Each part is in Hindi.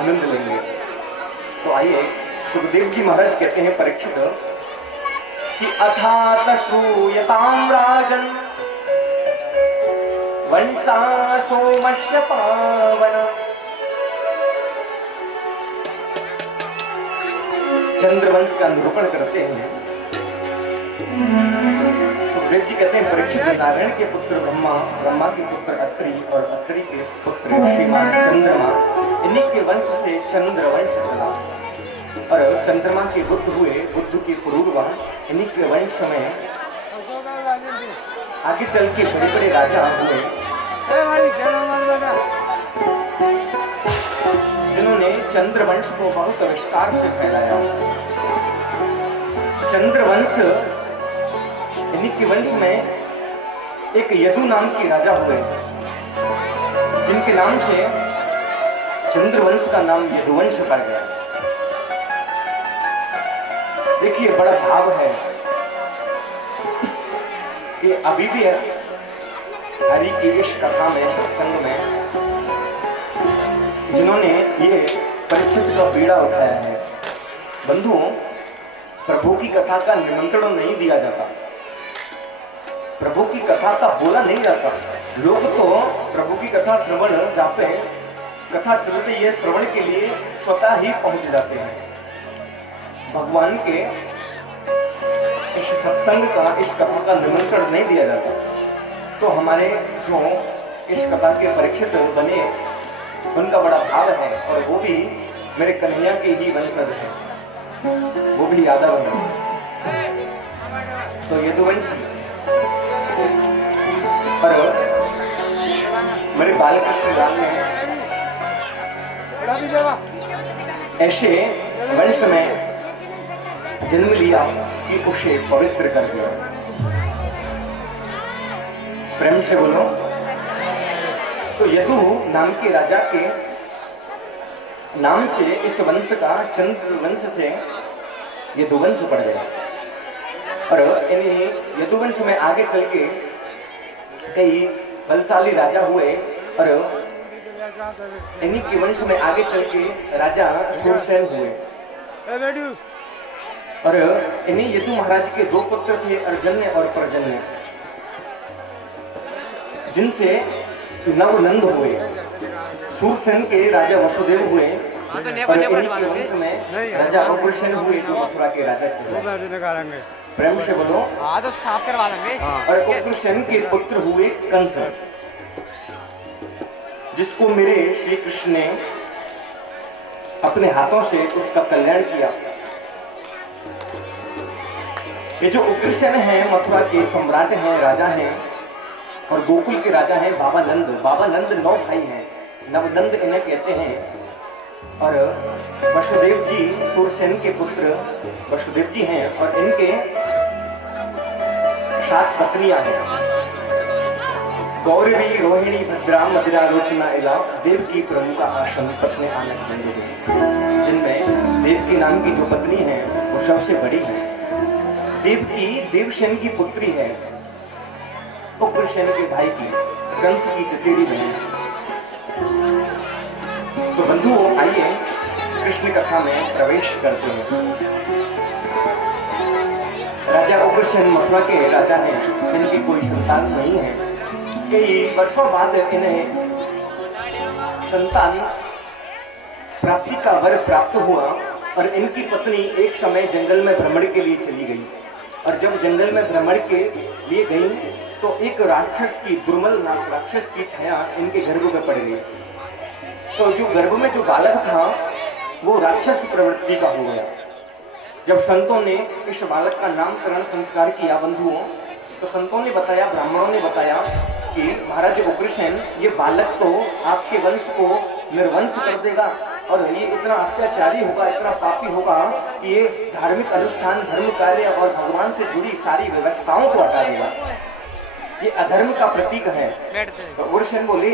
आनंद लेंगे। तो आइए, सुखदेव जी महाराज कहते हैं परीक्षित कि अथात श्रूयताम राजन वंशा सोमस्य पावन। चंद्रवंश का निरूपण करते हैं। सुखदेव जी कहते हैं परीक्षित, नारायण के पुत्र ब्रह्मा, ब्रह्मा के पुत्र अत्रि और अत्रि के पुत्र श्रीमान चंद्रमा, इन्हीं के वंश से चंद्रवंश चला। और चंद्रमा के बुद्ध हुए, बुद्ध के पुरूरवा, इन्हीं के वंश में आगे चल के बड़े बड़े राजा हुए, जिन्होंने चंद्रवंश को बहुत विस्तार से फैलाया। चंद्रवंश, इन्हीं के वंश में एक यदु नाम के राजा हुए, जिनके नाम से चंद्रवंश का नाम यदुवंश पड़ गया। देखिए, बड़ा भाव है कि अभी भी हरि की इस कथा में, सत्संग में, जिन्होंने ये परीक्षित का बीड़ा उठाया है। बंधुओं, प्रभु की कथा का निमंत्रण नहीं दिया जाता, प्रभु की कथा का बोला नहीं जाता। लोग तो प्रभु की कथा श्रवण, जहाँ पे कथा चलती है, श्रवण के लिए स्वतः ही पहुंच जाते हैं। भगवान के इस सत्संग का, इस कथा का निमंत्रण नहीं दिया जाता। तो हमारे जो इस कथा के परीक्षित बने, उनका बड़ा भाव है, और वो भी मेरे कन्हैया के ही वंशज है, वो भी यादव है। तो यदुवंशी और मेरे बालकृष्ण लाल ने ऐसे वंश में जन्म लिया कि उसे पवित्र कर दिया। प्रेम से बोलो। तो यदु नाम के राजा के नाम से इस वंश का, चंद्रवंश से यदुवंश पड़ गया। और इन्हीं यदुवंश में आगे चल के कई बलशाली राजा हुए, और इन्हीं के वंश में आगे चल के राजा शूरसेन हुए। और इन्हीं यदु महाराज के दो पुत्र थे, अर्जन्य और पर्जन्य, जिनसे नवनंद हुए। शूरसेन के राजा वसुदेव हुए, और इन्हीं के वंश में राजा उग्रसेन हुए, जो मथुरा के राजा थे। प्रेम से बोलो। तो साफ करवा लेंगे। और उग्रसेन के पुत्र हुए कंस, जिसको मेरे श्री कृष्ण ने अपने हाथों से उसका कल्याण किया। ये जो उग्रसेन है, मथुरा के सम्राट हैं, राजा हैं, और गोकुल के राजा हैं बाबा नंद। बाबा नंद 9 भाई हैं, नवनंद इन्हें कहते हैं। और वसुदेव जी शूरसेन के पुत्र वसुदेव जी हैं, और इनके 7 पत्नियां हैं। गौरवी, रोहिणी, भद्रा, मदिरा, रोचना, इला, देव की प्रमुख आसन पत्नी आनंद बंधु, जिनमें देव की नाम की जो पत्नी है वो सबसे बड़ी है। देव की, देवसेन की पुत्री है, उग्रसेन के भाई की, कंस की चचेरी बहन। तो बंधुओं, आइए कृष्ण कथा में प्रवेश करते हैं। राजा उग्रसेन मथुरा के राजा हैं, इनकी कोई संतान नहीं है। कई वर्षों बाद इन्हें संतान प्राप्ति का वर प्राप्त हुआ, और इनकी पत्नी एक समय जंगल में भ्रमण के लिए चली गई। और जब जंगल में भ्रमण के लिए गई तो एक राक्षस की, दुर्मल राक्षस की छाया इनके गर्भ में पड़ गई। तो जो गर्भ में जो बालक था वो राक्षस प्रवृत्ति का हो गया। जब संतों ने इस बालक का नामकरण संस्कार किया बंधुओं, तो संतों ने बताया, ब्राह्मणों ने बताया कि महाराज उग्रसेन, ये बालक तो आपके वंश को निर्वंश कर देगा, और ये इतना अत्याचारी होगा, इतना पापी होगा कि ये धार्मिक अनुष्ठान, धर्म कार्य और भगवान से जुड़ी सारी व्यवस्थाओं को हटा देगा। ये अधर्म का प्रतीक है। तो उग्रसेन बोले,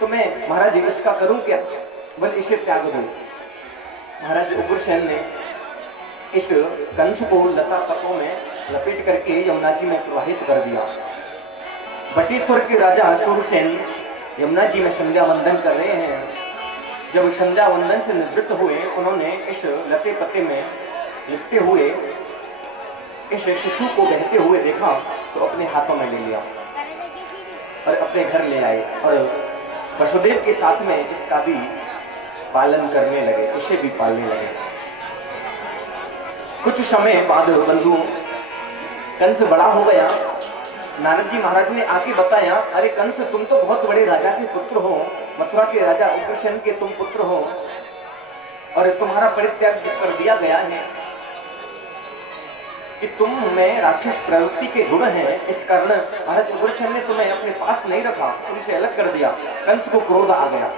तो मैं महाराज इसका करूं क्या? बोले इसे त्याग दो। महाराज उग्रसेन ने इस कंस को लता पतों में लपेट करके यमुना जी में प्रवाहित कर दिया। बटेश्वर के राजा शूरसेन यमुना जी में संध्या वंदन कर रहे हैं। जब संध्या वंदन से निवृत्त हुए, उन्होंने इस लते पते में लिपटे हुए इस शिशु को बहते हुए देखा तो अपने हाथों में ले लिया और अपने घर ले आए और वसुदेव के साथ में इसका भी पालन करने लगे, इसे भी पालने लगे। कुछ समय बाद बंधुओं कंस बड़ा हो गया। नारद जी महाराज ने आके बताया, अरे कंस, तुम तो बहुत बड़े राजा के पुत्र हो, मथुरा के राजा उग्रसेन के तुम पुत्र हो और तुम्हारा परित्याग कर दिया गया है कि तुम में राक्षस प्रवृत्ति के गुण हैं, इस कारण महाराज उग्रसेन ने तुम्हें अपने पास नहीं रखा, तुमसे अलग कर दिया। कंस को क्रोध आ गया।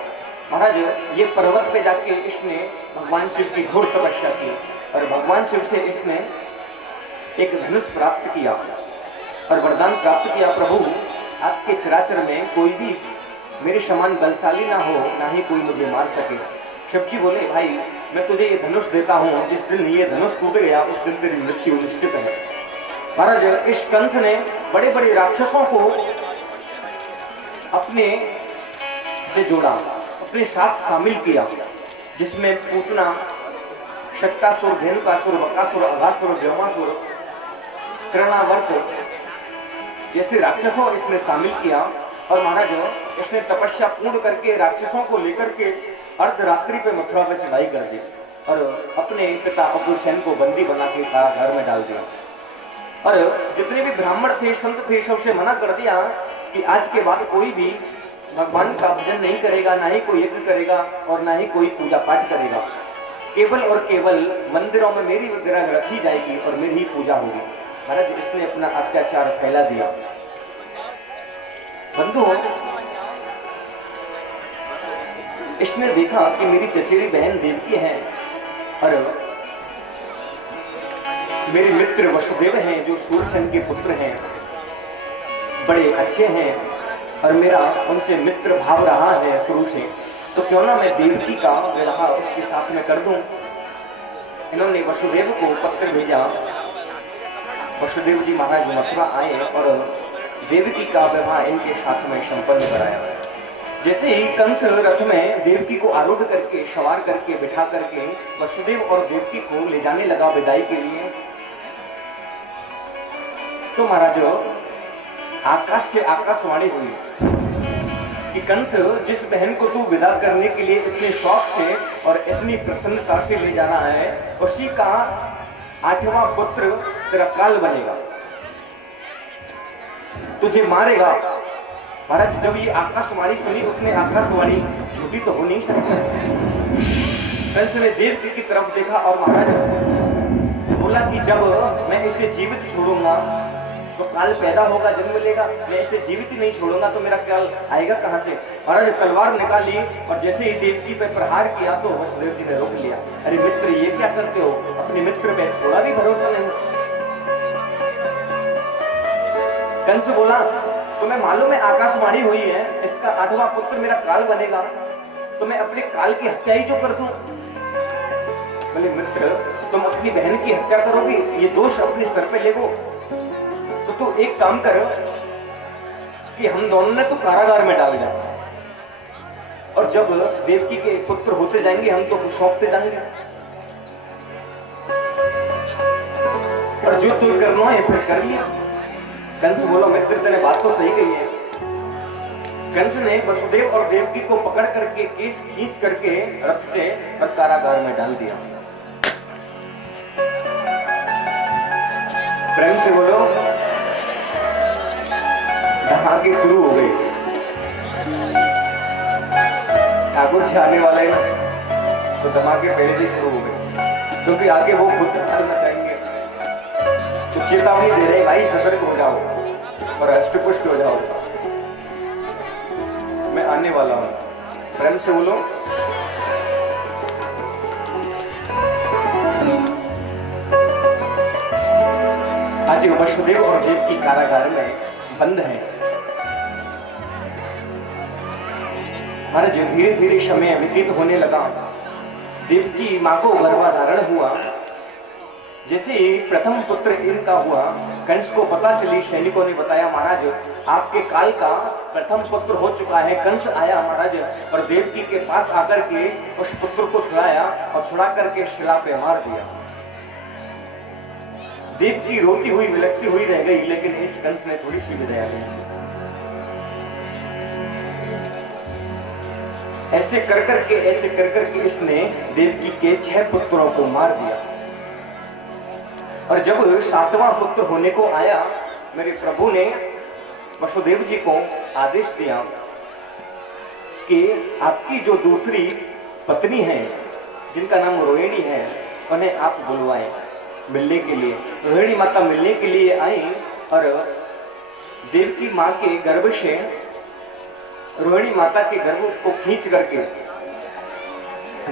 महाराज ये पर्वत पे जाके इसने भगवान शिव की घोर तपस्या की और भगवान शिव से इसने एक धनुष प्राप्त किया और वरदान प्राप्त किया, प्रभु आपके चराचर में कोई भी मेरे समान बलशाली ना हो, ना ही कोई मुझे मार सके। शिव जी बोले, भाई मैं तुझे ये धनुष देता हूँ, जिस दिन ये धनुष टूट गया उस दिन तेरी मृत्यु निश्चित है। महाराज इस कंस ने बड़े बड़े राक्षसों को अपने से जोड़ा, अपने साथ शामिल किया, जिसमें पूतना, शक्तासुर, धेनुकासुर, बकासुर, अघासुर, व्योमासुर, कर्णावर्त जैसे राक्षसों इसने शामिल किया। और महाराज इसने तपस्या पूर्ण करके राक्षसों को लेकर के अर्धरात्रि पे मथुरा पे चढ़ाई कर दी और अपने पिता उग्रसेन को बंदी बना के कारागार में डाल दिया। और जितने भी ब्राह्मण थे, संत थे, सबसे मना कर दिया कि आज के बाद कोई भी भगवान का भजन नहीं करेगा, ना ही कोई यज्ञ करेगा और ना ही कोई पूजा पाठ करेगा। केवल और केवल मंदिरों में मेरी विग्रह रखी जाएगी और मेरी ही पूजा होगी। महाराज इसने अपना अत्याचार फैला दिया। बंधुओं, इसने देखा कि मेरी चचेरी बहन देवकी है और मेरे मित्र वसुदेव हैं जो सूरसेन के पुत्र हैं, बड़े अच्छे हैं और मेरा उनसे मित्र भाव रहा है शुरू से, तो क्यों ना मैं देवकी का विवाह उसके साथ में कर दूं। इन्होंने वसुदेव को पत्र भेजा। वसुदेव जी महाराज मथुरा आए और देवकी का विवाह इनके साथ में संपन्न कराया। जैसे ही कंस रथ में देवकी को आरूढ़ करके, सवार करके, बिठा करके वसुदेव और देवकी को ले जाने लगा विदाई के लिए, तो महाराज आकाश से आकाशवाणी हुई कि कंस, जिस बहन को तू विदा करने के लिए इतने शौक से और इतनी प्रसन्नता से ले जाना है, उसी का 8वां पुत्र तेरा काल बनेगा, तुझे मारेगा। महाराज जब ये आकाशवाणी सुनी, उसने आकाशवाणी झूठी तो हो नहीं सकती। कंस ने देवकी की तरफ देखा और महाराज बोला कि जब मैं इसे जीवित छोड़ूंगा तो काल पैदा होगा, जन्म लेगा, मैं इसे जीवित ही नहीं छोड़ूंगा तो मेरा काल आएगा कहां से। महाराज तलवार निकाली और जैसे ही देवकी पे प्रहार किया तो वसुदेव जी ने रोक लिया। अरे मित्र, ये क्या करते हो, अपने मित्र पे थोड़ा भी भरोसा नहीं। कंस बोला, तुम्हें मालूम है आकाशवाणी हुई है, इसका 8वां पुत्र मेरा काल बनेगा, तो मैं अपने काल की हत्या ही जो कर दूं। बोले मित्र, तुम अपनी बहन की हत्या करोगे, ये दोष अपने सर पे ले लो, तो तू एक काम कर कि हम दोनों ने तो कारागार में डाल जा, और जब देवकी के पुत्र होते जाएंगे हम तो सौंपते जाएंगे, और जो तू करना है फिर कर लिया। कंस बोला, मित्र तेने बात तो सही कही है। कंस ने वसुदेव और देवकी को पकड़ करके केस खींच करके रथ से कारागार में डाल दिया। प्रेम से बोलो, धमाके शुरू हो गए। ठाकुर जी आने वाले हैं तो धमाके पहले से शुरू हो गए, क्योंकि आगे वो खुद मचाएंगे। तो चेतावनी दे रहे, भाई सतर्क हो जाओ और अष्टपुष्ट हो जाओ, मैं आने वाला हूं। प्रेम से बोलो। आज वसुदेव और देवकी कारागार में बंद है। महाराज धीरे धीरे समय व्यतीत होने लगा। देवकी मां को गर्भाधारण हुआ। जैसे ही प्रथम पुत्र इनका हुआ, कंस को पता चली, सैनिकों ने बताया महाराज आपके काल का प्रथम पुत्र हो चुका है। कंस आया महाराज और देवकी के पास आकर के उस पुत्र को छुड़ाया और छुड़ा करके शिला पे मार दिया। देवकी रोती हुई विलखती हुई रह गई, लेकिन इस कंस ने थोड़ी सी भी दया नहीं। ऐसे कर करके इसने देवकी के 6 पुत्रों को मार दिया। और जब 7वां पुत्र होने को आया, मेरे प्रभु ने वसुदेव जी को आदेश दिया कि आपकी जो दूसरी पत्नी है, जिनका नाम रोहिणी है, उन्हें आप बुलवाएं मिलने के लिए। रोहिणी माता मिलने के लिए आई और देवकी माँ के गर्भ से रोहिणी माता के गर्भ को खींच करके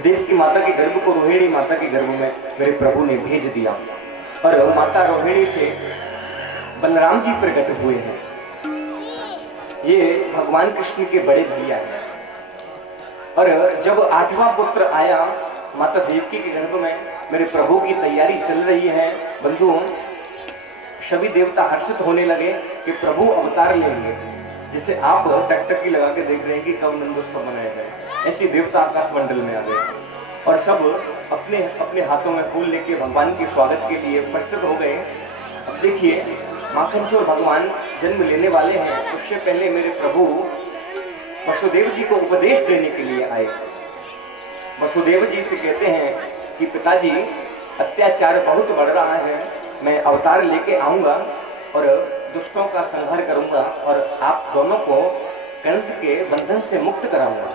देवकी माता के गर्भ को रोहिणी माता के गर्भ में मेरे प्रभु ने भेज दिया। और माता रोहिणी से बलराम जी प्रकट हुए हैं। ये भगवान कृष्ण के बड़े भैया हैं। और जब 8वां पुत्र आया, माता देवकी के गर्भ में मेरे प्रभु की तैयारी चल रही है। बंधुओं, सभी देवता हर्षित होने लगे कि प्रभु अवतार लेंगे। जैसे आप टकटकी लगा के देख रहे हैं कि कब नंदोत्सव मनाया जाए, ऐसी देवता आकाश मंडल में आ गए और सब अपने अपने हाथों में फूल लेके भगवान के स्वागत के लिए प्रस्तुत हो गए। अब देखिए, माखन चोर भगवान जन्म लेने वाले हैं। उससे पहले मेरे प्रभु वसुदेव जी को उपदेश देने के लिए आए। वसुदेव जी से कहते हैं कि पिताजी, अत्याचार बहुत बढ़ रहा है, मैं अवतार लेके आऊंगा और दुष्टों का संहार करूंगा और आप दोनों को कंस के बंधन से मुक्त कराऊंगा।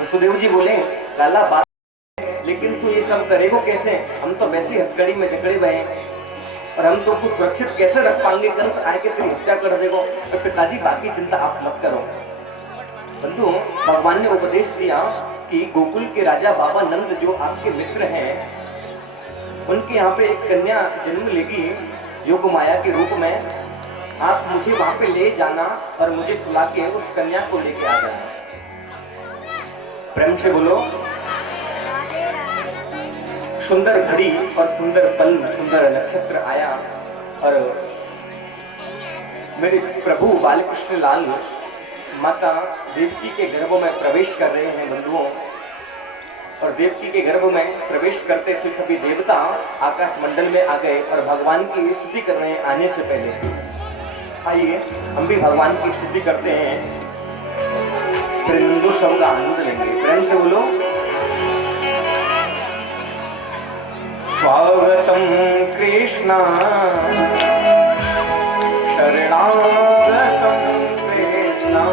वसुदेव जी बोले, लाला बात, लेकिन तू ये सब करेगा कैसे? हम तो वैसी हथकड़ी में जकड़े हुए हैं और हम तो कुछ सुरक्षित कैसे रख पाएंगे? कंस आए के तेरी हत्या कर देगा। तो पिताजी, बाकी चिंता आप मत करो। बंधु, भगवान ने उपदेश दिया कि गोकुल के राजा बाबा नंद जो आपके मित्र हैं, उनके यहाँ पे एक कन्या जन्म लेगी योग माया के रूप में। आप मुझे वहां पे ले जाना और मुझे सुला के उस कन्या को लेके आ जाना। प्रेम से बोलो। सुंदर घड़ी और सुंदर पल, सुंदर नक्षत्र आया और मेरे प्रभु बालकृष्ण लाल माता देवकी के गर्भ में प्रवेश कर रहे हैं। बंधुओं, और देवकी के गर्भ में प्रवेश करते से सभी देवता आकाश मंडल में आ गए और भगवान की स्तुति कर रहे हैं आने से पहले। आइए हम भी भगवान की स्तुति करते हैं, फिर नंदोत्सव का आनंद लेंगे। प्रेम से बोलो। स्वागतम कृष्णा शरणागतम कृष्णा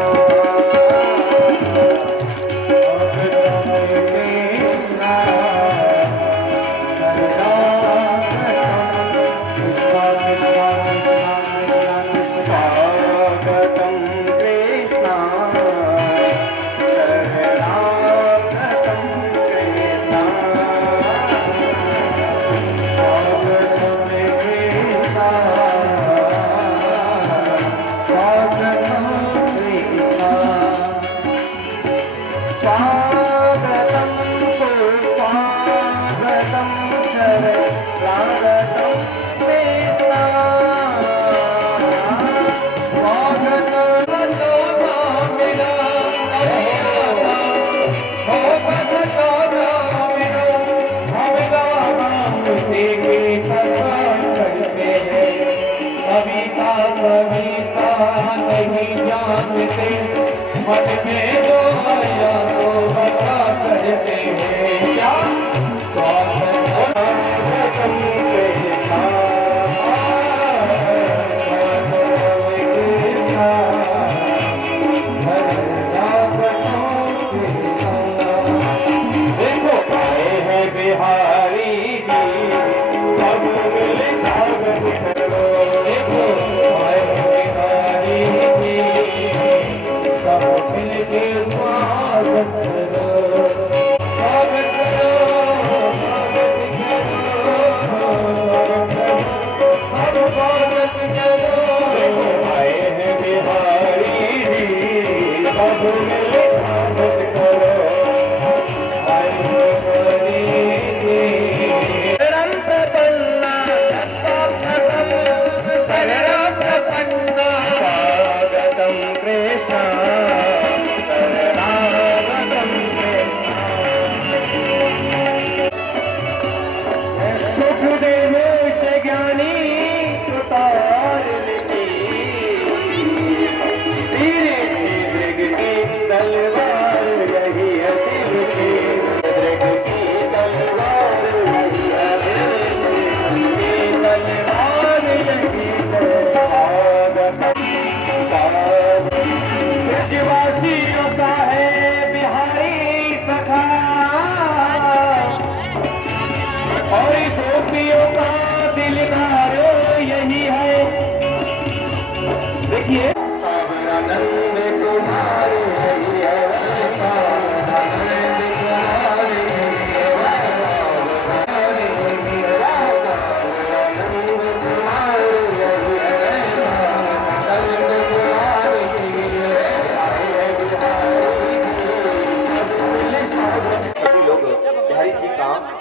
नहीं जानते मन में जो आया तो बता करते हैं क्या देखो आए हैं बिहारी जी सब मिले स्वागत करो। देखो आए हैं बिहारी जी सब मिलके दिलदारो यही है। देखिए आनंद तुम्हारे यही है,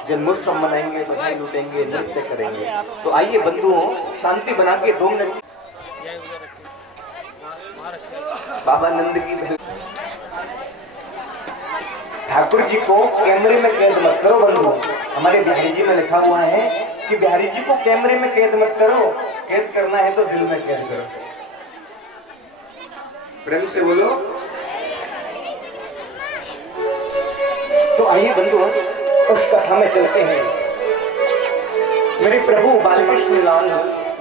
जन्मोत्सव मनाएंगे, बधाई लूटेंगे, नृत्य करेंगे। तो आइए बंधुओं, शांति बना के 2 मिनट बाबा नंद की। ठाकुर जी को कैमरे में कैद मत करो बंधु। हमारे बिहारी जी में लिखा हुआ है कि बिहारी जी को कैमरे में कैद मत करो, कैद करना है तो दिल में कैद करो। प्रेम से बोलो। तो आइए बंधुओं, उस कथा में चलते हैं। मेरे प्रभु बालकृष्ण लाल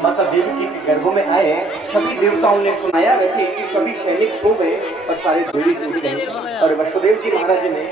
माता देवकी के गर्भ में आए। सभी देवताओं ने सुनाया रचे कि सभी सैनिक सो गए और सारे देवी उठ गए। और वसुदेव जी महाराज ने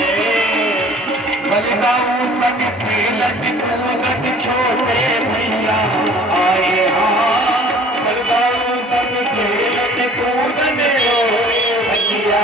छोटे भैया आए भैया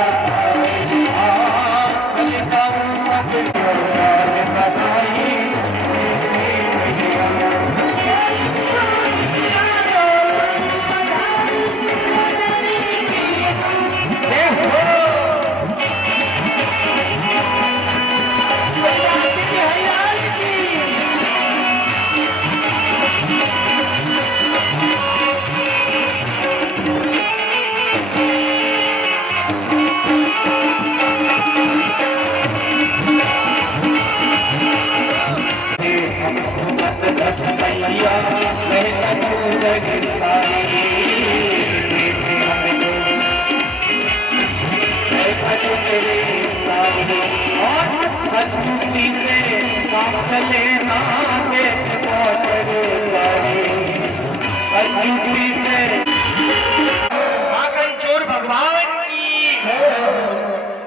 चोर भगवान की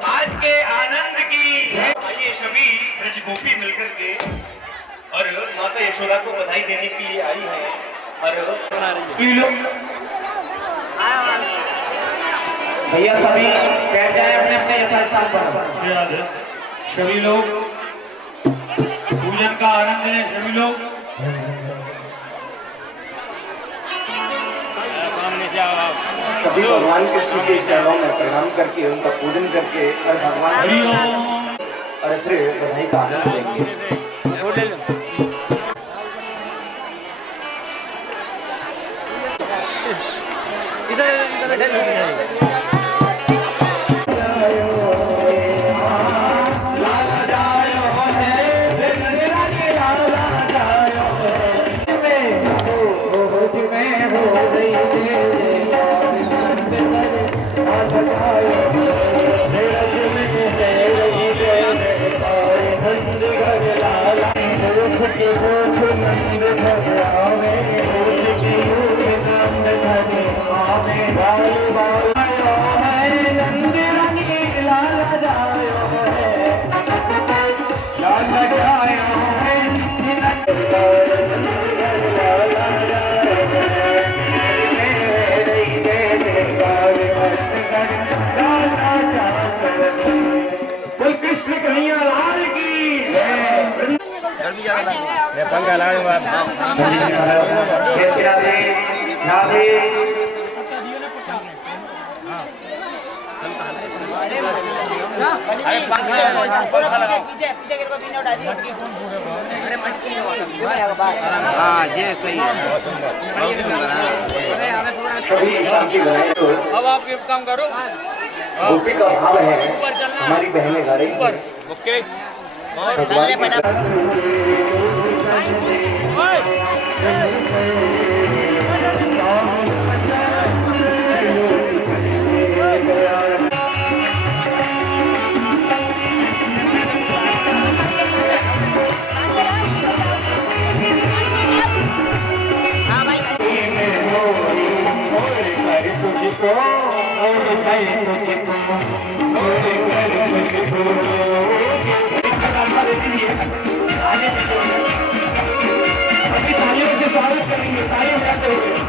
आज के आनंद की। आइए सभी ब्रज गोपी मिलकर के और माता यशोदा को बधाई देने के लिए आई है। और भैया सभी बैठ जाए अपने अपने यथास्थान पर। सभी लोग पूजन का आनंद लें। सभी लोग सभी भगवान कृष्ण के चरणों में प्रणाम करके उनका पूजन करके और भगवान और फिर बधाई का आनंद लेंगे। नंद घर आवे बोल कृष्ण कन्हैया लाल की जैसे राधे राधे हाँ ये सही है बहुत सुंदर है। कभी शांति बनाए तो अब आप एक काम करो, गोपी का भाव है हमारी बहनें गा रही हैं। ओके। भगवान की अभी तालियों से स्वागत करेंगे, तालियां बजाते हुए।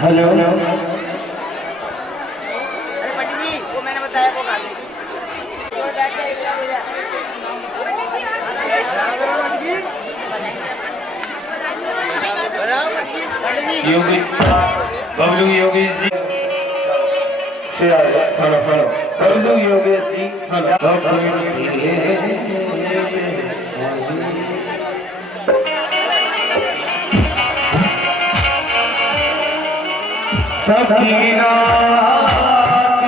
हेलो अरे पंडित जी वो मैंने बताया वो गा योगी बबलू योगेश जी, बबलू योगेश जी सखी रात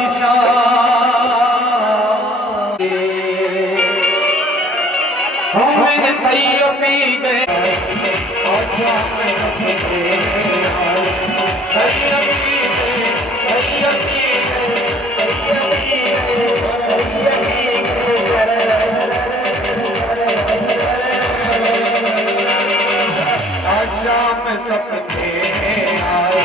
हम तैयो पी गए शाम सपने आए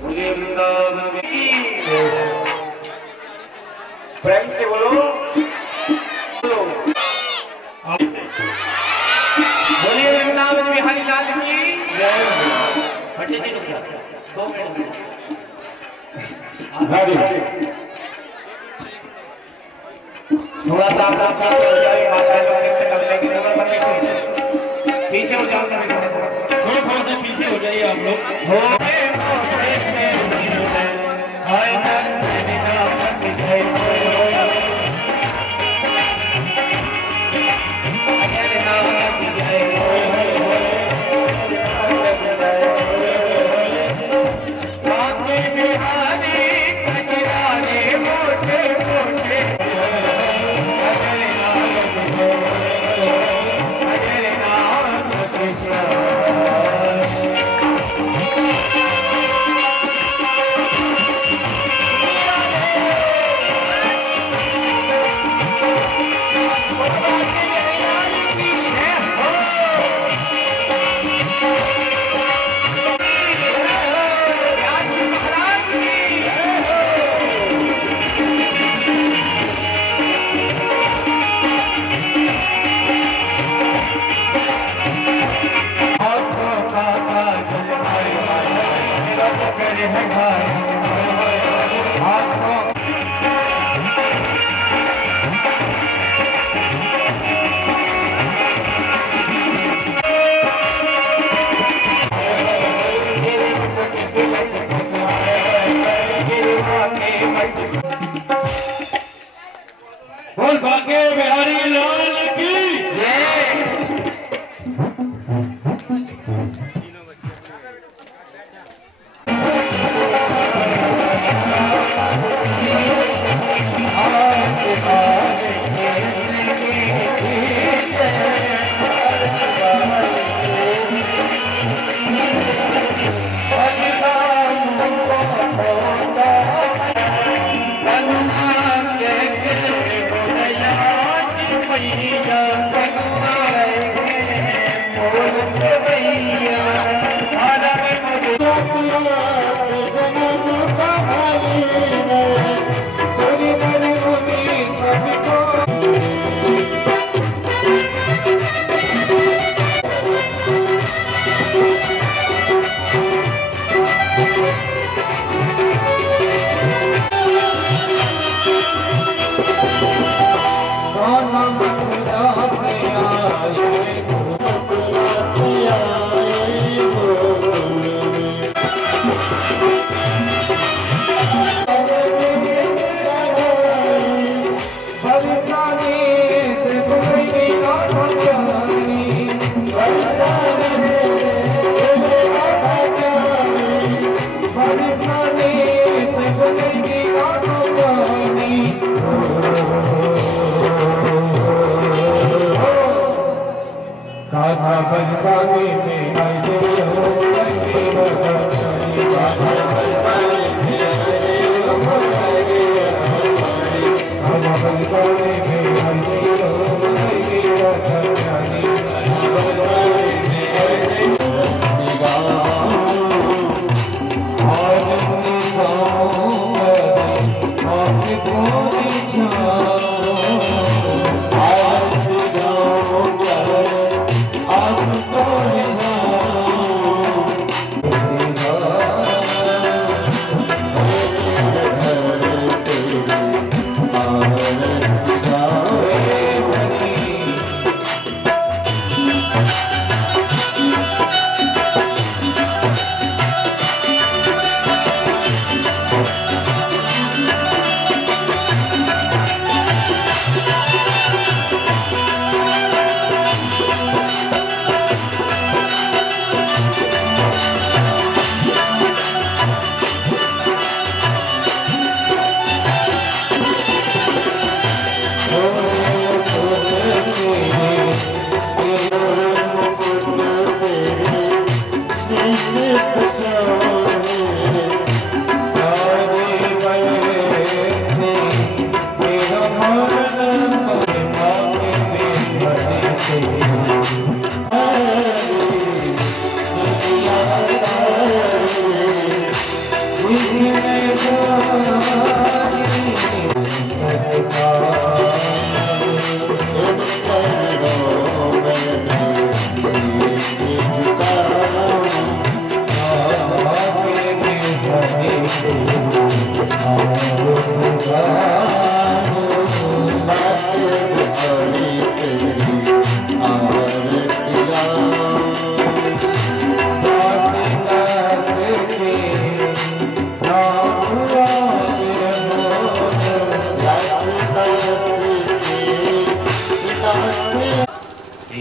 बोले वृंदावन की प्रेम से बोलो बोलिए वृंदावन बिहारी लाल की जय। पंडित जी रुक जाओ, 2 मिनट। थोड़ा सा आप लोग पीछे हो जाइए, माता लोग नृत्य करने की थोड़ा सा पीछे हो जाओ सभी, थोड़ा सा पीछे हो जाइए आप लोग। बोल बाके बिहारी लाल की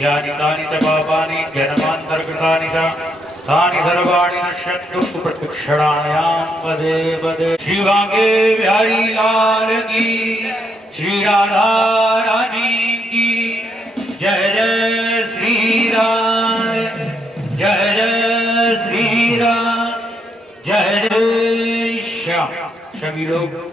यानि तानि च पापानि जन्मान्तर्गतानि च तानि सर्वाणि नश्यन्तु प्रत्यक्षणायां पदे पदे। श्री वांगे बिहारी लाल की, श्री राधा रानी की जय। जय श्री राम, जय जय श्री राम, जय जय श्याम। सभी लोग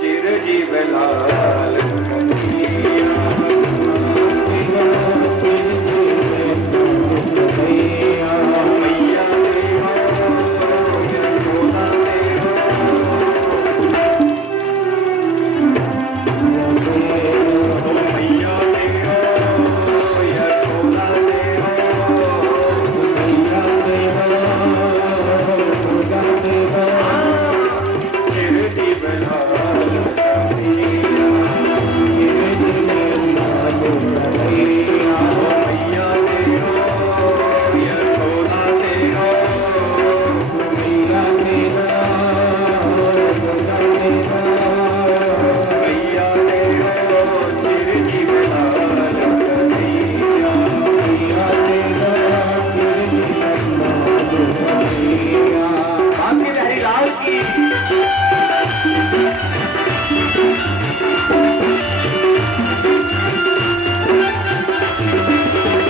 चिरजीव लाल कन्हैया। मैया तेरो यशोदा तेरो, मैया तेरो यशोदा तेरो, चिरजीव लाल कन्हैया। मैया तेरो यशोदा तेरो, मैया तेरो चिरजीव लाल कन्हैया। बांके बिहारी लाल की।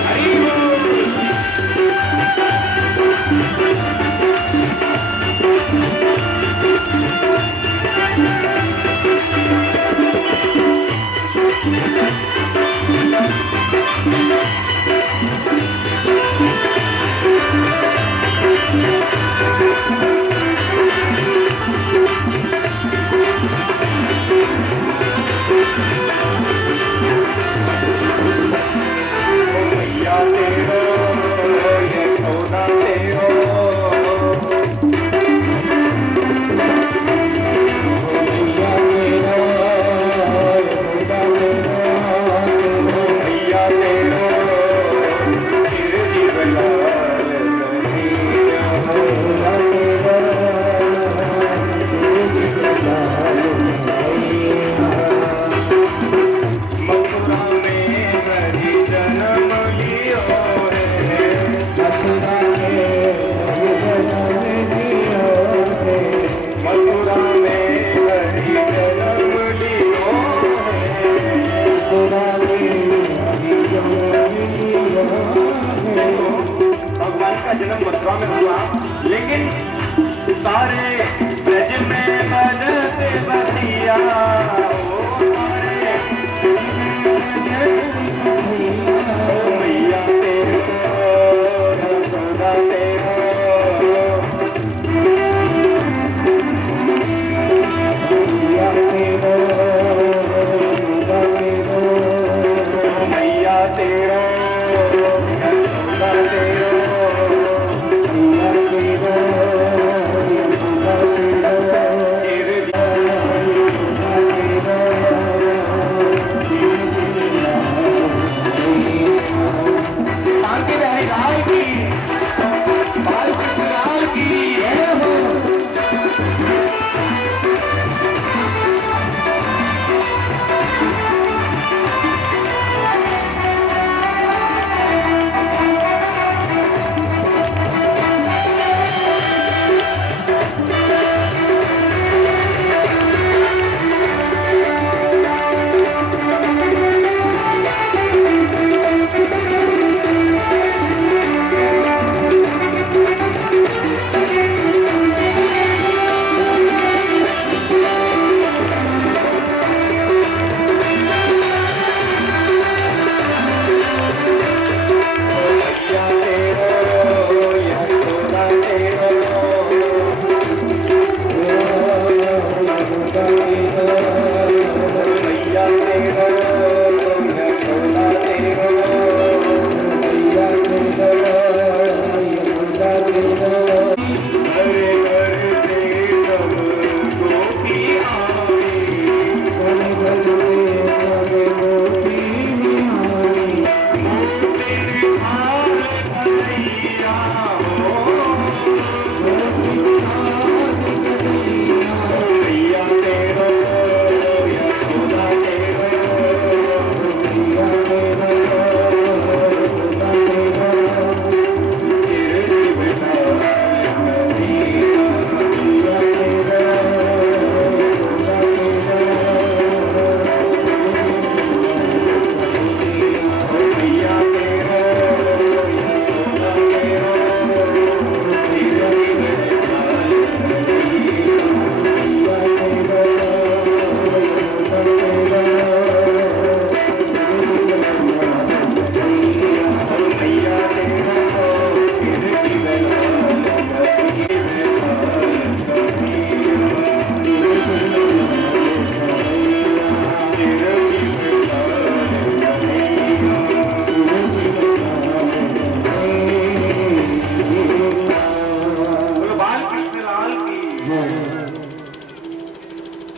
हरि बोल। मैया तेरो यशोदा तेरो, मैया तेरो चिरजीव लाल कन्हैया। मथुरा में हरि जन्म लियो है, मथुरा में हरि जन्म लियो है। भगवान का जन्म मथुरा में हुआ, लेकिन सारे ब्रज में बजते बतिया, मैया तेरो यशोदा तेरो, मैया तेरो यशोदा तेरो,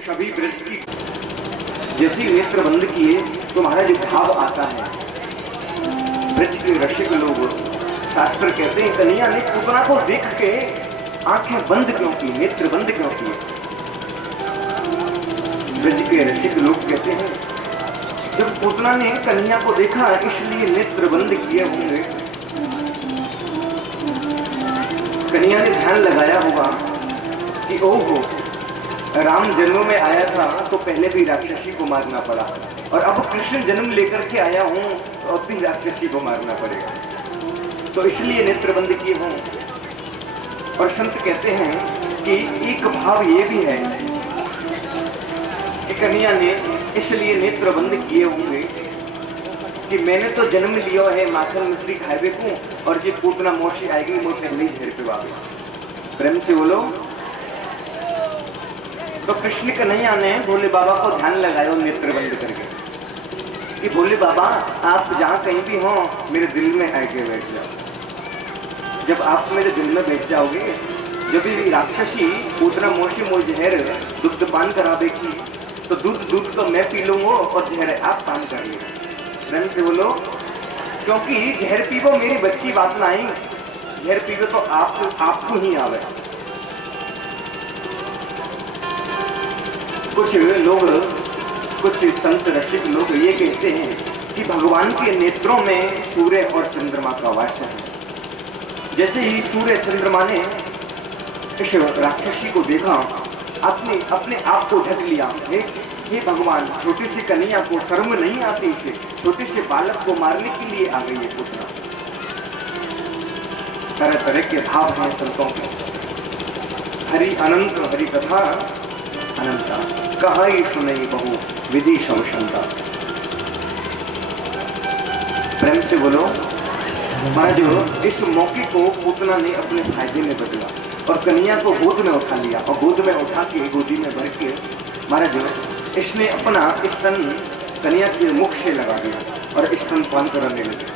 सभी ब्रज की जैसे ही नेत्र बंद किए तो महाराज भाव आता है। ब्रज के रसिक लोग शास्त्र कहते हैं कन्हैया ने पूतना को देख के आंखें बंद क्यों की, नेत्र बंद क्यों किए। ब्रज के रसिक लोग कहते हैं जब पूतना ने कन्हैया को देखा इसलिए नेत्र बंद किए होंगे। कन्हैया ने ध्यान लगाया होगा कि ओहो, राम जन्म में आया था तो पहले भी राक्षसी को मारना पड़ा और अब कृष्ण जन्म लेकर के आया हूं तो अब भी राक्षसी को मारना पड़ेगा, तो इसलिए नेत्र बंद किए हों। और संत कहते हैं कि एक भाव ये भी है कि कन्हैया ने इसलिए नेत्र बंद किए होंगे कि मैंने तो जन्म लिया है माखन मिश्री खाए को और जी पूतना मौसी आएगी मैं पहले ही घर पे वापस। प्रेम से बोलो। तो कृष्ण कन्हैया ने भोले बाबा को ध्यान लगाया नेत्र बंद करके कि भोले बाबा आप जहां कहीं भी हो मेरे दिल में आके बैठ जाओ। जब आप मेरे दिल में बैठ जाओगे, जब भी राक्षसी पूतना मौसी मोर जहर दुग्ध पान करावेगी तो दूध तो मैं पी लूंगा और जहर आप पान कर लीजिए। प्रेम से बोलो। क्योंकि जहर पीवो मेरी बस की बात ना आई, जहर पीवो तो आपको ही आवे। कुछ लोग, कुछ संत रसिक लोग ये कहते हैं कि भगवान के नेत्रों में सूर्य और चंद्रमा का वास है। जैसे ही सूर्य चंद्रमा ने इस राक्षसी को देखा, अपने आप को ढक लिया। हे भगवान, छोटे से कन्हैया को शर्म नहीं आती, इसे छोटे से बालक को मारने के लिए आ गई है पुतना। तरह तरह के भाव हैं संतों के। हरि अनंत, हरि कथा अनंता, कहा सुनई बहु विधि शंका। प्रेम से बोलो। महाराज इस मौके को पूतना ने अपने फायदे में बदला और कन्हैया को गोद में उठा लिया और गोद में उठा के गोदी में भर के महाराज इसने अपना स्तन कन्हैया के मुख से लगा दिया और स्तन पान कराने लगे।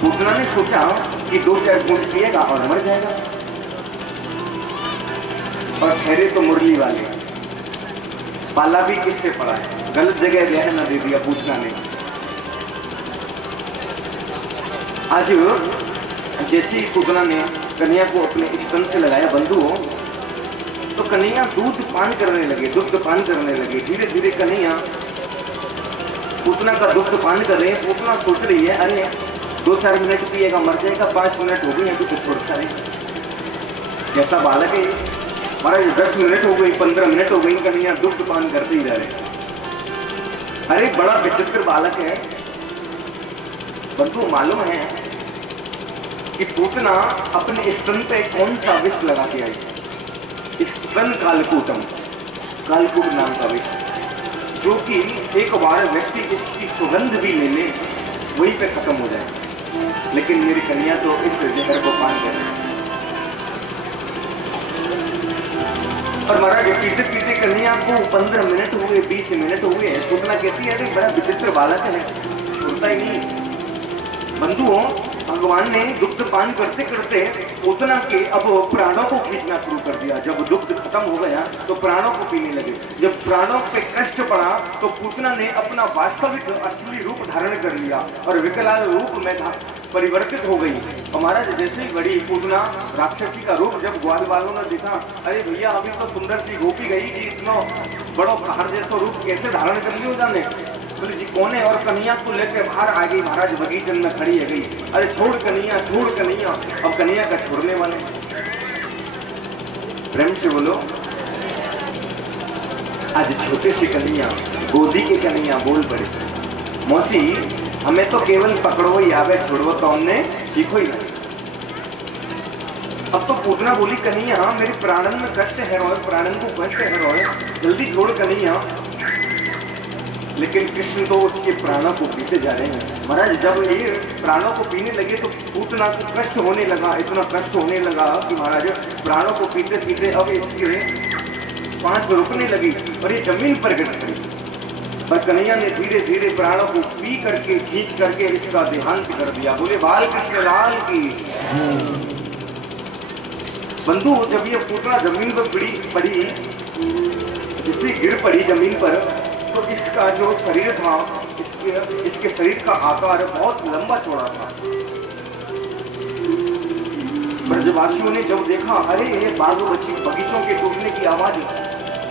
पूतना ने सोचा कि 2-4 घूंट पिएगा और मर जाएगा, और ठहरे तो मुरली वाले। पाला भी किससे पड़ा है, गलत जगह गया ना दे दिया पूतना ने। आज जैसे ही पूतना ने कन्हैया को अपने स्तन से लगाया बंधुओं, तो कन्हैया दूध पान करने लगे, दुग्ध पान करने लगे। धीरे धीरे कन्हैया पूतना का दुग्ध पान कर रहे हैं। पूतना सोच रही है अरे 2-4 मिनट पिएगा मर जाएगा, 5 मिनट हो गए अभी तो छोड़ता नहीं। कैसा बालक है महाराज, 10 मिनट हो गई, 15 मिनट हो गई, कन्हैया दुग्ध पान करते ही जा रहे। अरे बड़ा विचित्र बालक है। बंधु मालूम है कि पूतना अपने स्तन पे कौन सा विष लगा के आई? स्तन कालकूटम, कालकूट नाम का विष, जो कि एक बार व्यक्ति इसकी सुगंध भी ले ले वहीं पे खत्म हो जाए। लेकिन मेरी कन्या तो इस जहर को पान कर रही है। और महाराज पीते पीते कन्हैया को 15 मिनट हो गए, 20 मिनट हो गए। पूतना कहती है अरे बड़ा विचित्र बालक है, छोड़ता ही नहीं। बंधुओं, भगवान ने दुग्ध पान करते करते पूतना के अब प्राणों को खींचना शुरू कर दिया। जब दुग्ध खत्म हो गया तो प्राणों को पीने लगे। जब प्राणों पे कष्ट पड़ा तो पूतना ने अपना वास्तविक असली रूप धारण कर लिया और विकलांग रूप में परिवर्तित हो गई। हमारा जैसे ही बड़ी पूतना राक्षसी का रूप जब ग्वाल वालों ने देखा, अरे भैया अभी तो सुंदर सी गोपी गई जी, इतना बड़ा पहाड़ जैसा रूप कैसे धारण कर लियो जाने। बोले जी कौन है? और कन्हैया को लेकर बाहर आ गई। महाराज बगीचन में खड़ी है गई। अरे छोड़ कन्हैया, छोड़ कन्हैया। अब कन्हैया का छोड़ने वाले। प्रेम से बोलो। आज छोटे से कन्हैया, गोदी के कन्हैया बोल पड़े, मौसी हमें तो केवल पकड़ो ही आवे, छोड़ो तो हमने सीखो ही नहीं। अब तो पूतना बोली कन्हैया मेरे प्राणन में कष्ट है रोए, प्राणन को कष्ट है रोए, जल्दी छोड़ कन्हैया। लेकिन कृष्ण तो उसके प्राणों को पीते जा रहे हैं। महाराज जब ये प्राणों को पीने लगे तो पूतना को कष्ट होने लगा, इतना कष्ट होने लगा कि महाराज प्राणों को पीते पीते अब इसके सांस रुकने लगी और ये जमीन पर गिर पड़ी। और कन्हैया ने धीरे धीरे प्राणों को पी करके खींच करके इसका देहांत कर दिया। बोले बाल कृष्ण लाल की। बंधु जब ये पूतना जमीन पर पड़ी जिससे गिर पड़ी जमीन पर, तो इसका जो शरीर था, इसके शरीर का आकार बहुत लंबा चौड़ा था। ब्रजवासियों ने जब देखा, अरे ये बगीचों के टूटने की आवाज,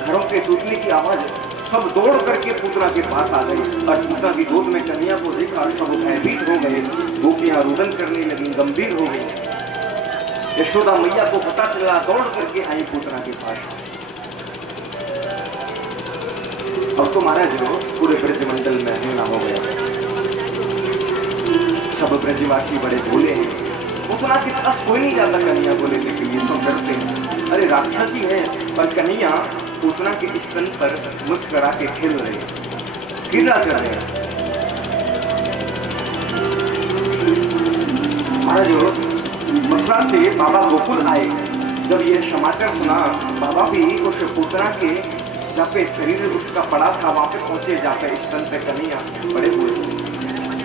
घरों के टूटने की आवाज, सब दौड़ करके पूतना के पास आ गए और पूतना की गोद में कन्या को देखा, सब भयभीत हो गए। गोपियां रुदन करने लगी, गंभीर हो गई। यशोदा मैया को पता चला, दौड़ करके आई पूतना के पास। अब तो महाराज जो पूरे ब्रजमंडल में होना हो गया। सब ब्रजवासी बड़े भोले हैं। पूतना के पास कोई नहीं जाता कन्या को लेने के लिए, सब डरते हैं। अरे राक्षसी है, पर कन्या पूतना के स्तन पर मुस्कुरा के खेल रहे, क्रीड़ा कर रहे हैं। महाराज मथुरा से बाबा गोकुल आए। जब ये समाचार सुना, बाबा भी उस पूतना के जहाँ पे शरीर उसका पड़ा था वहां पे पहुंचे, जहाँ पे स्तन पे कन्या पड़े हुए।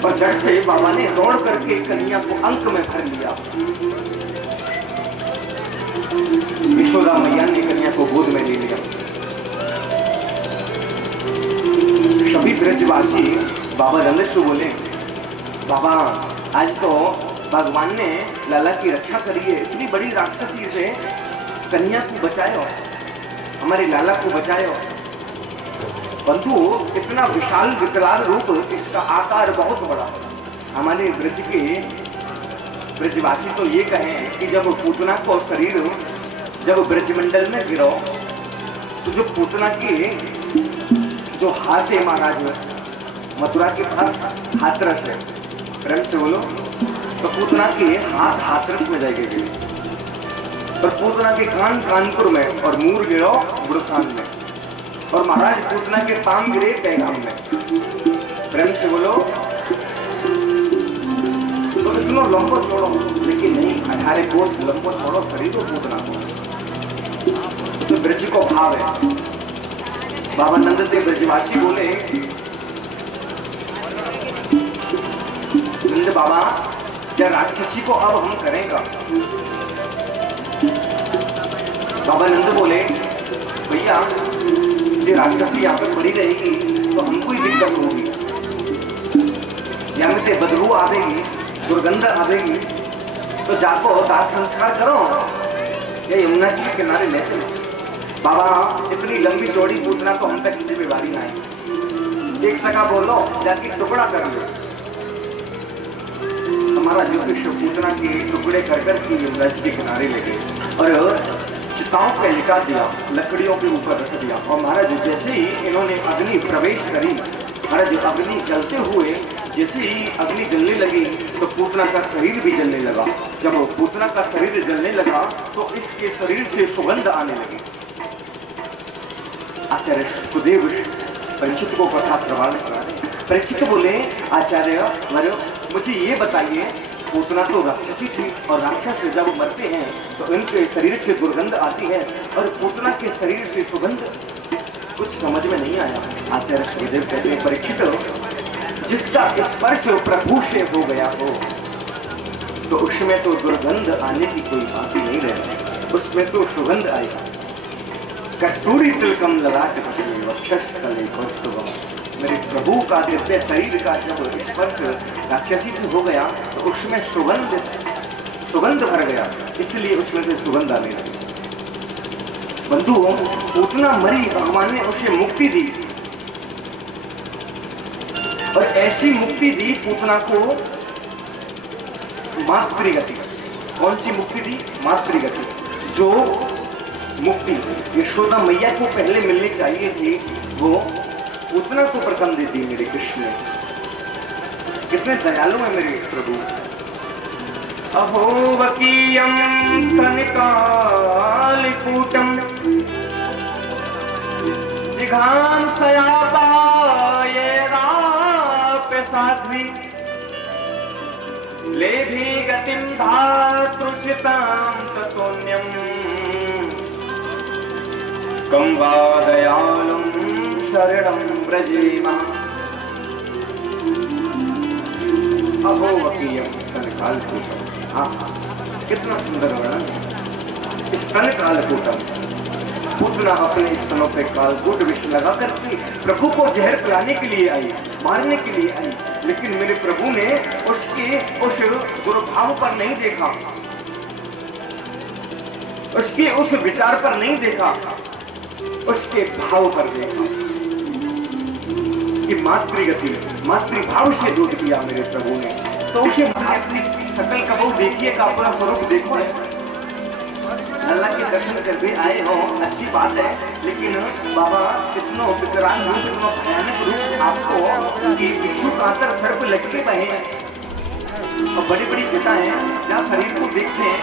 और झट से बाबा ने दौड़ करके कन्या को अंक में भर लिया। यशोदा मैया ने कन्या को गोद में ले लिया। सभी ब्रजवासी बाबा नंद से बोले, बाबा आज तो भगवान ने लाला की रक्षा करी है, इतनी बड़ी राक्षसी से कन्या को बचायो, हमारे लाला को बचायो। बंधु इतना विशाल विकराल रूप, इसका आकार बहुत बड़ा। हमारे ब्रज के ब्रजवासी तो ये कहें कि जब पूतना को शरीर जब ब्रजमंडल में गिरो, तो जो पूतना के जो हाथ है महाराज, मथुरा के पास हाथरस है, प्रेम से बोलो, तो पूतना के हाथ हाथरस में जाएंगे, पर पूतना के कान कानपुर में, और मूर गिरो बुड़सान में, और महाराज पूतना के पाम गिरे पैगाम में। प्रेम से बोलो। तो इतना लंबो छोड़ो, लेकिन नहीं, 18 कोस लंबो छोड़ो शरीर को पूतना को, तो ब्रज को भाव है। बाबा नंद देव ब्रजवासी बोले, नंद बाबा क्या राक्षसी को अब हम करेंगे? बाबा नंद बोले, भैया ये राक्षसी यहाँ पे पड़ी रहेगी तो हमको ही दिक्कत होगी, यहाँ में से बदबू आवेगी, दुर्गंध आवेगी, तो जाको दाग संस्कार करो या यमुना जी के किनारे ले चलो। बाबा इतनी लंबी चौड़ी पूतना तो हम तक किसी बीमारी ना आई, एक सका बोलो जाके टुकड़ा कर लो। हमारा ज्योतिष पूतना के टुकड़े कर करके यमुना जी के किनारे ले गए और चिताओं पे लिटा दिया, लकड़ियों के ऊपर रख दिया। और महाराज जैसे ही इन्होंने अग्नि प्रवेश करी, महाराज अग्नि जलते हुए जैसे ही अग्नि जलने लगी तो पूतना का शरीर भी जलने लगा। जब पूतना का शरीर जलने लगा तो इसके शरीर से सुगंध आने लगी। आचार्य सुखदेव परीक्षित को कथा प्रवान करा रहे। परीक्षित बोले, आचार्य मुझे ये बताइए, पूतना तो राक्षसी थी और राक्षस जब मरते हैं तो इनके शरीर से दुर्गंध आती है, और पूतना के शरीर से सुगंध, कुछ समझ में नहीं आया। आचार्य सुखदेव कहते हैं, परीक्षित जिसका स्पर्श प्रभु से हो गया हो तो उसमें तो दुर्गंध आने की कोई बात ही नहीं रहे, उसमें तो सुगंध आएगा। कस्तूरी तिलकम ललाट मेरे प्रभु का दिव्य शरीर का जब स्पर्श राक्षसी से हो गया तो उसमें सुगंध भर गया, इसलिए उसमें से सुगंध आने लगी। बंधु पूतना मरी, भगवान ने उसे मुक्ति दी, और ऐसी मुक्ति दी पूतना को मातृगति। कौन सी मुक्ति दी? मातृगति। जो मुक्ति यशोदा मैया को पहले मिलनी चाहिए थी, वो पूतना को प्रथम दे दी मेरे कृष्ण ने। कितने दयालु है मेरे प्रभु। अहोवकीयं स्तनिकालिपूटं जिघांसयापायेराप्य साध्वी लेभि गतिं धातृचितां ततोऽन्यं कं वा दयालुं शरणं व्रजेम। अहो वकीयम स्तन काल कूटम। हाँ कितना सुंदर वर्णन है। स्तन काल कूटम, पूतना अपने स्तनों पे कालकूट विष लगा करके प्रभु को जहर पिलाने के लिए आई, मारने के लिए आई, लेकिन मेरे प्रभु ने उसके उस गुरुभाव पर नहीं देखा, उसके उस विचार पर नहीं देखा, उसके भाव पर देखा कि मातृगति मातृभाव से दूध पिया मेरे प्रभु ने। तो उसे अपनी सकल कबू देखिए का अपना स्वरूप देखो है। अल्लाह के दर्शन करके आए हो अच्छी बात है, लेकिन बाबा कितनो विकराल रूप, कितना भयानक रूप आपको कि भिक्षु कातर सर पर लटके पए हैं और बड़ी बड़ी जटा है, जहाँ शरीर को देखते हैं